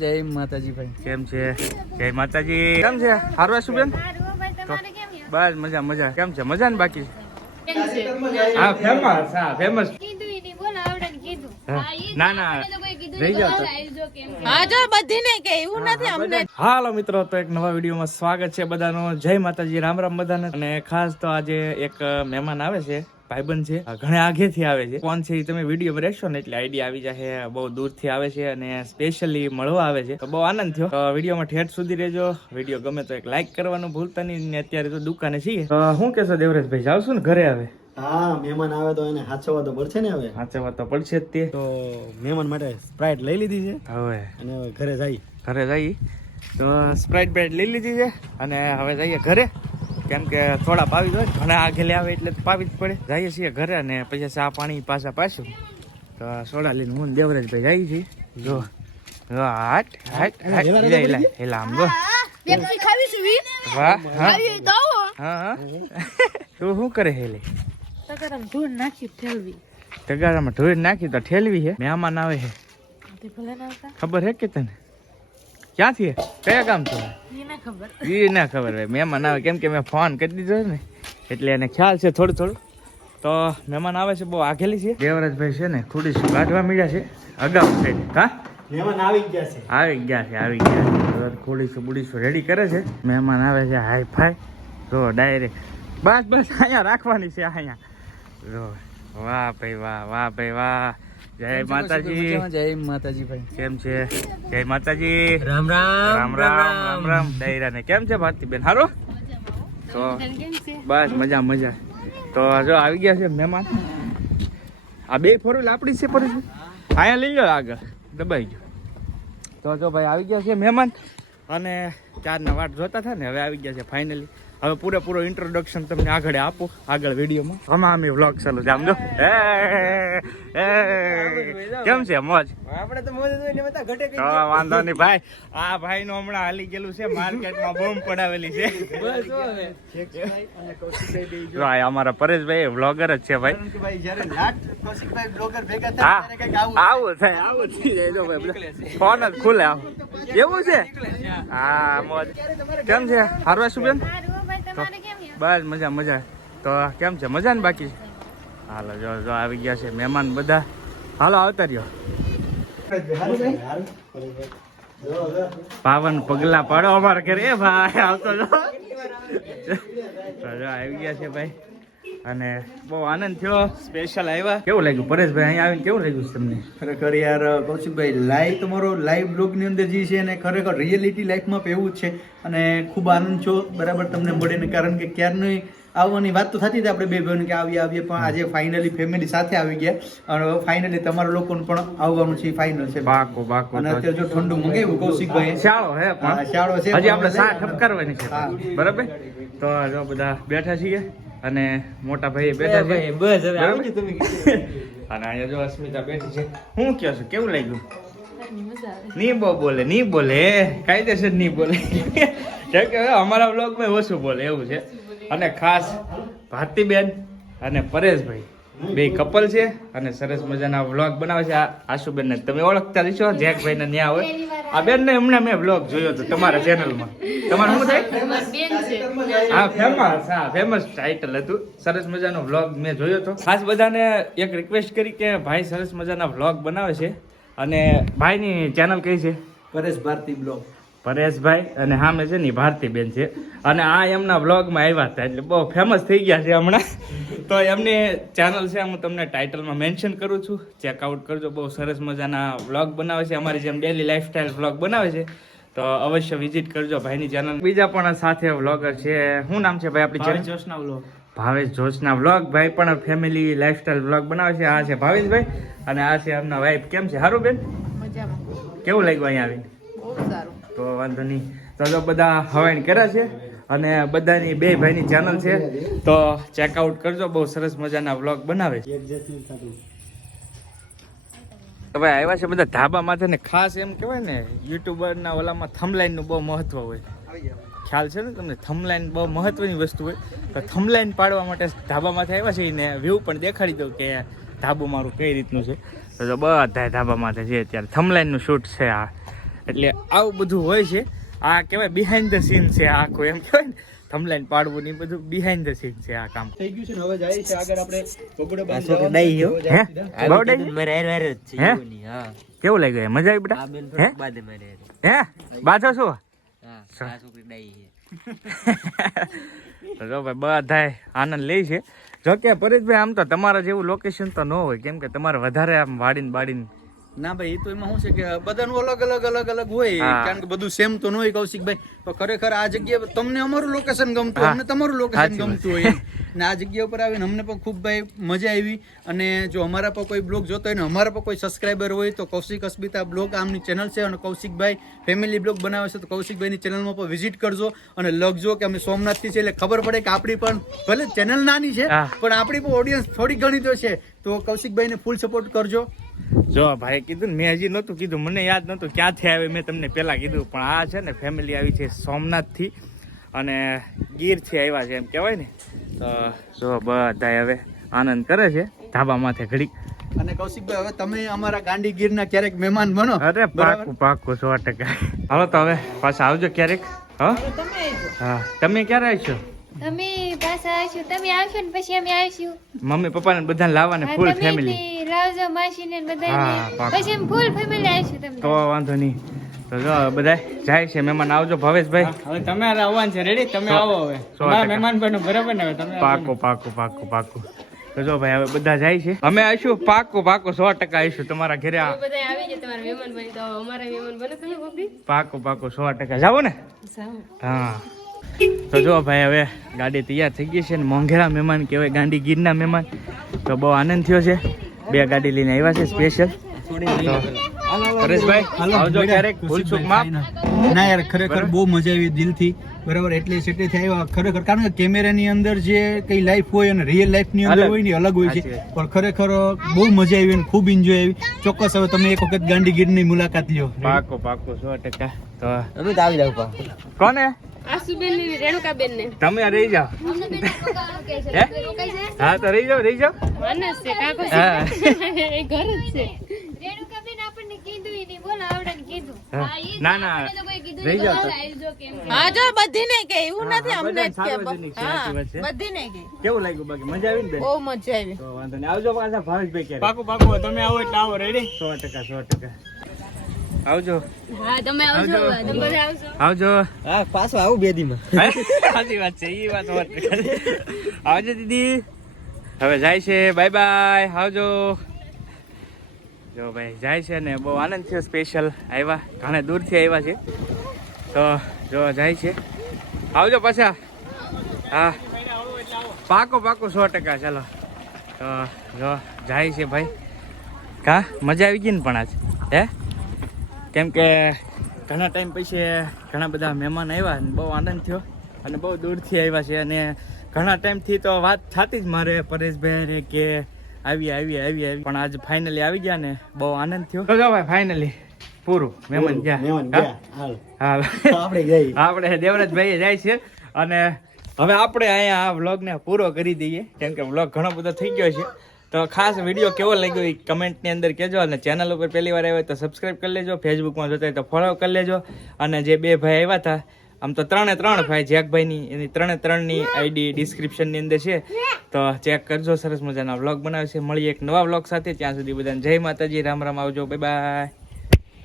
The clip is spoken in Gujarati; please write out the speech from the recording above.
જય માતાજી ભાઈ. કેમ છે? જય માતાજી. કેમ છે? હારવા શું બેન? બસ મજા મજા. કેમ છે? મજા ને બાકી? હા ફેમસ. હા ફેમસ. ના ના રહી જાવ તો. હા જો બધી ને કે એવું નથી અમને. હાલો મિત્રો, તો એક નવા વિડીયોમાં સ્વાગત છે બધાનું. જય માતાજી, રામ રામ બધાને. અને ખાસ તો આજે એક મહેમાન આવે છે, ભાઈબંધ છે, ઘણા આગેથી આવે છે. કોણ છે એ તમે વિડીયોમાં રહેશો ને એટલે આઈડિયા આવી જાય. બહુ દૂરથી આવે છે અને સ્પેશિયલી મળવા આવે છે, તો બહુ આનંદ થયો. તો વિડીયોમાં ઠેઠ સુધી રહેજો. વિડીયો ગમે તો એક લાઈક કરવાનું ભૂલતા નહીં. ને અત્યારે તો દુકાને છીએ. તો શું કહેશો દેવરાજભાઈ, જાવશું ને ઘરે? આવે હા, મહેમાન આવે તો એને સાચવવા તો પડશે ને. હવે સાચવવા તો પડશે જ તે. તો મહેમાન માટે સ્પ્રાઇટ લઈ લીધી છે હવે અને હવે ઘરે જઈ તો સ્પ્રાઇટ બ્રાઇટ લઈ લીધી છે અને હવે જઈએ ઘરે. કેમ કે થોડા પાવી હોય, ઘણા આગળ આવે એટલે પાવી જ પડે. જઈએ છીએ ઘરે અને પછી ચા પાણી પાછું તો સોડા લઈને હું દેવરાજભાઈ જઈએ છીએ. જો હાટ હાટ હાટ હેલા આમ જો. વાહ. હા હા તું શું કરે હેલે? તગારામાં ધૂળ નાખી ઠેલવી. તગારામાં ધૂળ નાખી તો ઠેલવી છે. મહેમાન આવે છે, તે ભલે ના આવતા. ખબર હે કે તને? ક્યાંથી? કયા ગામથી? એને ખબર. એ ના ખબર હોય. મહેમાન આવે કેમ કે મેં ફોન કરી દીધો ને એટલે એને ખ્યાલ છે થોડું. તો મહેમાન આવે છે, બહુ આગેલી છે. દેવરાજભાઈ છે ને થોડી કાઢવા મળ્યા છે અગાઉ સાઈડ. હા મહેમાન આવી ગયા છે. ખોડીશું બુડીશું રેડી કરે છે. મહેમાન આવે છે હાઈ ફાઈ. જો ડાયરેક્ટ બસ અહીંયા રાખવાની છે. અહીંયા જો. વાહ ભાઈ વાહ, વાહ ભાઈ વાહ. જય માતાજી. જય માતાજી ભાઈ. કેમ છે? જય માતાજી. રામ રામ રામ રામ. ડાયરા ને કેમ છે ભારતી બેન? હારો? તો બસ મજા મજા. તો જો આવી ગયા છે મહેમાન. આ બે ફોર વ્હીલ આપણી છે, પર અહીંયા લઈ લો, આગળ દબાઈ ગયો. તો જો ભાઈ આવી ગયા છે મહેમાન અને 4 વાટ જોતા હતા ને, હવે આવી ગયા છે ફાઇનલી. હવે પૂરેપૂરો ઇન્ટ્રોડક્શન તમને આગળ આપો, આગળ વિડીયોમાં. અમામી વ્લોગ ચાલુ છે. આમ જો કેમ છે? મોજ? આપણે તો મોજ જોઈને બધા ઘટે તો વાંધો નહીં ભાઈ. આ ભાઈ નું હમણાં હાલી ગયેલું છે, માર્કેટમાં બૂમ પડાવેલી છે. બસ અને કૌશિકભાઈ જો આ અમારા પરેશભાઈ વ્લોગર જ છે ભાઈ. ભાઈ જ્યારે લાટ કૌશિકભાઈ બ્લોગર ભેગા થાય ત્યારે કંઈક આવું થઈ જાય. જો ભાઈ ફોન જ ખુલે. આવું એવું છે? હા મોજ. કેમ છે? હારવા શું બેન? બસ મજા મજા. તો કેમ છે? મજા ને બાકી? હાલો જો આવી ગયા છે મહેમાન બધા. હાલો આવતા રહ્યો. પાવન પગલા પાડો અમારા ઘરે. એ ભાઈ આવતો જો આવી ગયા છે ભાઈ અને બહુ આનંદ થયો. સ્પેશિયલ આવ્યા. કેવું લાગ્યું પરેશભાઈ અહીંયા આવીને? કેવું લાગ્યું તમને? ખરેખર યાર કૌશિકભાઈ, લાઈવ તમારો લાઈવ બ્લોગ ની અંદર જે છે અને ખરેખર રિયલિટી લાઈફમાં એવું જ છે અને ખૂબ આનંદ છો બરાબર તમને મળીને. કારણ કે ક્યારની આવવાની વાત તો થતી હતી આપણે બે ભાઈઓને કે આવીએ પણ આજે ફાઇનલી ફેમિલી સાથે આવી ગયા અને ફાઇનલી તમારા લોકોને પણ આવવાનું છે. ફાઇનલ છે બાકો અને અત્યારે જો ઠંડુ મંગાવ્યું કૌશિકભાઈ. શાળો હે પણ શાળો છે, હજી આપણે સા ઠપકારવાની છે બરાબર. તો જો બધા બેઠા છીએ અને મોટા ભાઈ બેઠા છે. બસ હવે આવી તમે. અને અહીંયા જો અસ્મિતા બેઠી છે. હું કહો છું કેવું લાગ્યું? નહીં બોલે કાયદેસર નહીં બોલે. કેમ કે અમારા વ્લોગમાં ઓછું બોલે એવું છે. અને ખાસ ભારતીબેન અને પરેશભાઈ બે કપલ છે અને સરસ મજાના વ્લોગ બનાવે છે. આશુબેન ને તમે ઓળખતા હશો, જેકભાઈ ને ન્યા હોય. આ બેન ને હમણાં મેં વ્લોગ જોયો હતો તમારા ચેનલમાં. તમારું શું થાય? હા ફેમસ. હા ફેમસ ટાઇટલ હતું. સરસ મજાનો વ્લોગ મેં જોયો હતો. ખાસ બધાને એક રિક્વેસ્ટ કરી કે ભાઈ સરસ મજાના વ્લોગ બનાવે છે અને ભાઈની ચેનલ કઈ છે? પરેશ ભારતી બ્લોગ. પરેશભાઈ અને સામે છે ને ભારતીબેન છે અને આ એમના વ્લોગમાં આવ્યા હતા એટલે બહુ ફેમસ થઈ ગયા છે હમણાં. તો એમની ચેનલ છે, હું તમને ટાઇટલમાં મેન્શન કરું છું, ચેકઆઉટ કરજો. બહુ સરસ મજાના વ્લોગ બનાવે છે, અમારી જેમ ડેલી લાઈફસ્ટાઈલ વ્લોગ બનાવે છે. તો અવશ્ય વિઝિટ કરજો ભાઈની ચેનલ. બીજા પણ સાથે વ્લોગર છે. શું નામ છે ભાઈ આપણી channel? Joshna vlog. Bhavesh Joshna vlog. ભાઈ પણ ફેમિલી લાઈફસ્ટાઈલ વ્લોગ બનાવે છે. આ છે ભાવેશભાઈ અને આ છે એમના વાઈફ. કેમ છે? સારું બેન? મજામાં. કેવું લાગ્યું અહીંયા આવીને? બહુ સારું. તો વાંધો નહીં. તો બધા હવાઈન કર્યા છે અને બધાની બે ભાઈની ચેનલ છે, તો ચેકઆઉટ કરજો. બહુ સરસ મજાના વ્લોગ બનાવે છે. તો ભાઈ આવ્યા છે બધા ધાબા માથે ને ખાસ એમ કહેવાય ને યુટ્યુબરના ઓલામાં થંબલાઈનનું બહુ મહત્વ હોય. ખ્યાલ છે ને તમને? થંબલાઈન બહુ મહત્વની વસ્તુ હોય. તો થંબલાઈન પાડવા માટે ધાબા માથે આવ્યા છે ને વ્યૂ પણ દેખાડી દઉં કે ધાબું મારું કઈ રીતનું છે. તો બધા ધાબા માથે છે અત્યારે થંબલાઈનનું શૂટ છે. આ એટલે આવું બધું હોય છે. આ કહેવાય બિહાઇન્ડ ધ સીન છે આખું, એમ કહેવાય ને થંબલાઈન પાડવું ને એ બધું બિહાઇન્ડ ધ સીન છે આ કામ. થઈ ગયું છે ને, હવે જાય છે આગળ આપણે બગડો હે બહુ ડાઈ? હે કેવું લાગ્યું? મજા આવી બેટા? હે બાજો શું? જો ભાઈ બધાય આનંદ લે છે. જો કે પરેશભાઈ આમ તો તમારા જેવું લોકેશન તો ન હોય, કેમ કે તમારે વધારે આમ વાડીને ના ભાઈ, એ તો એમાં શું છે કે બધાનું અલગ અલગ હોય, કારણ કે બધું સેમ તો ન હોય કૌશિકભાઈ. તો ખરેખર આ જગ્યાએ તમને અમારું લોકેશન ગમતું હોય, અમને તમારું લોકેશન ગમતું હોય ને આ જગ્યા ઉપર આવીને અમને પણ ખૂબ ભાઈ મજા આવી. અને જો અમારા પર કોઈ બ્લોગ જોતો હોય ને અમારા પર કોઈ સબસ્ક્રાઈબર હોય તો કૌશિક અસ્મિતા બ્લોગ આમની ચેનલ છે, અને કૌશિકભાઈ ફેમિલી બ્લોગ બનાવે છે, તો કૌશિકભાઈની ચેનલમાં પણ વિઝિટ કરજો અને લખજો કે અમે સોમનાથથી છે, એટલે ખબર પડે કે આપણી પણ ભલે ચેનલ નાની છે પણ આપણી પણ ઓડિયન્સ થોડી ઘણી તો છે. તો કૌશિકભાઈને ફૂલ સપોર્ટ કરજો. જો ભાઈ કીધું ને, મેં હજી નહોતું કીધું, મને યાદ નહોતું ક્યાંથી આવે, મેં તમને પહેલાં કીધું. પણ આ છે ને ફેમિલી આવી છે સોમનાથથી અને ગીરથી આવ્યા છે એમ કહેવાય ને. તો જો બધા હવે આનંદ કરે છે ધાબા માથે ઘડીક. અને કૌશિકભાઈ હવે તમે અમારા ગાંડી ગીરના ક્યારેક મહેમાન બનો. અરે પાકું 100%. હાલો તો હવે પાછા આવજો ક્યારેક. હા તમે ક્યારે આવશો? તમે પાછા આવશો, તમે આવશો ને પછી અમે આવશું. મમ્મી પપ્પાને બધાને લાવવાને ફૂલ ફેમિલી લાવજો, માસીને હા, બધાને, પાક્કું. પછી અમે ફૂલ ફેમિલી આવશું તમને. તો વાંધો નહીં. તો જો બધા જાય છે મહેમાન. આવજો ભવેશભાઈ. હવે તમારે આવવાનું છે, રેડી? તમે આવો હવે. 100%. મહેમાન બનો બરાબર ને? હવે તમે પાકું. તો જો ભાઈ હવે બધા જાય છે, અમે આવીશું પાકું 100% આવીશું તમારા ઘરે. બધા આવી જાય તમારા મહેમાન બની, તો અમારા મહેમાન બને તમે બબી. પાકું 100% જાવો ને. હા તો જો ભાઈ હવે ગાડી તૈયાર થઈ ગઈ છે ને મોંઘેરા મહેમાન કહેવાય, ગાંડી ગીરના મહેમાન. તો બહુ આનંદ થયો છે, 2 ગાડી લઈને આવ્યા છે સ્પેશિયલ. પરેશભાઈ આવજો ક્યારેક, ભૂલચૂક માફ. ના યાર, ખરેખર બહુ મજા આવી દિલથી, બરાબર. એટલે સેટેથી આવ્યા ખરેખર, કારણ કે કેમેરાની અંદર જે કઈ લાઈફ હોય અને રિયલ લાઈફની અંદર હોય ને અલગ હોય છે. પણ ખરેખર બહુ મજા આવી અને ખૂબ એન્જોય આવી. ચોક્કસ હવે તમે એક વખત ગાંડી ગીરની મુલાકાત લ્યો. પાકું 100%. તો અમે તો આવી જાવ. કોને? આસુબેન ને રેણુકાબેન ને. તમે રહી જાઓ. હા તો રહી જાઓ. માનસ છે કાકો હા. છે એ ઘર જ છે. રેણુકાબેન આપણને કીધું ઈ નહીં, બોલો આવડાને કીધું. ના રહી જાઓ તો. હા જો બધી ને કે એવું નથી, હા, અમને જ બધાને કે સાર્વજનિક છે, સાચી વાત છે. બધી ને કે કેવું લાગ્યું બાકી? મજા આવી ને બેન? બહુ મજા આવી. તો વાંધો નહીં. આવજો પાછા ભાવેશભાઈ ક્યારે. પાકું તમે આવો એટલે આવો, રેડી? 100%. આવજો. હા તમે આવજો, તમે બધા આવજો. આવજો. હા, પાછો આવું 2 દીમાં. સાચી વાત છે, એ વાત 100%. આવજો દીદી. હવે જાય છે, બાય બાય, આવજો. જો ભાઈ જાય છે ને બહુ આનંદ થયો, સ્પેશિયલ આવ્યા, ઘણા દૂરથી આવ્યા છે. તો જો જાય છે, આવજો પાછા. હા પાકું 100%. ચાલો તો જો જાય છે ભાઈ. કા મજા આવી ગઈ ને પણ આજ? હે કેમ કે ઘણા ટાઈમ પછી ઘણા બધા મહેમાન આવ્યા, બહુ આનંદ થયો અને બહુ દૂરથી આવ્યા છે. અને ઘણા ટાઈમથી તો વાત થતી જ મારે પરેશભાઈ કે આવી પણ આજ ફાઇનલી આવી ગયા ને બહુ આનંદ થયો. તો જો ભાઈ ફાઇનલી પૂરું, મહેમાન ગયા. આપણે દેવરાજભાઈ જાય છે અને હવે આપણે અહીંયા આ વ્લોગને પૂરો કરી દઈએ, કેમ કે વ્લોગ ઘણો બધો થઈ ગયો છે. તો ખાસ વિડીયો કેવો લાગ્યો એ કમેન્ટની અંદર કહેજો, અને ચેનલ ઉપર પહેલી વાર આવ્યો તો સબસ્ક્રાઈબ કરી લેજો, ફેસબુકમાં જોતા હોય તો ફોલો કરી લેજો. અને જે 2 ભાઈ આવ્યા હતા, આમ તો 3 ભાઈ, જેકભાઈની એની 3ની આઈડી ડિસ્ક્રિપ્શનની અંદર છે, તો ચેક કરજો. સરસ મજાના વ્લોગ બનાવે છે. મળીએ એક નવા વ્લોગ સાથે, ત્યાં સુધી બધાને જય માતાજી, રામ રામ, આવજો, બાય બાય.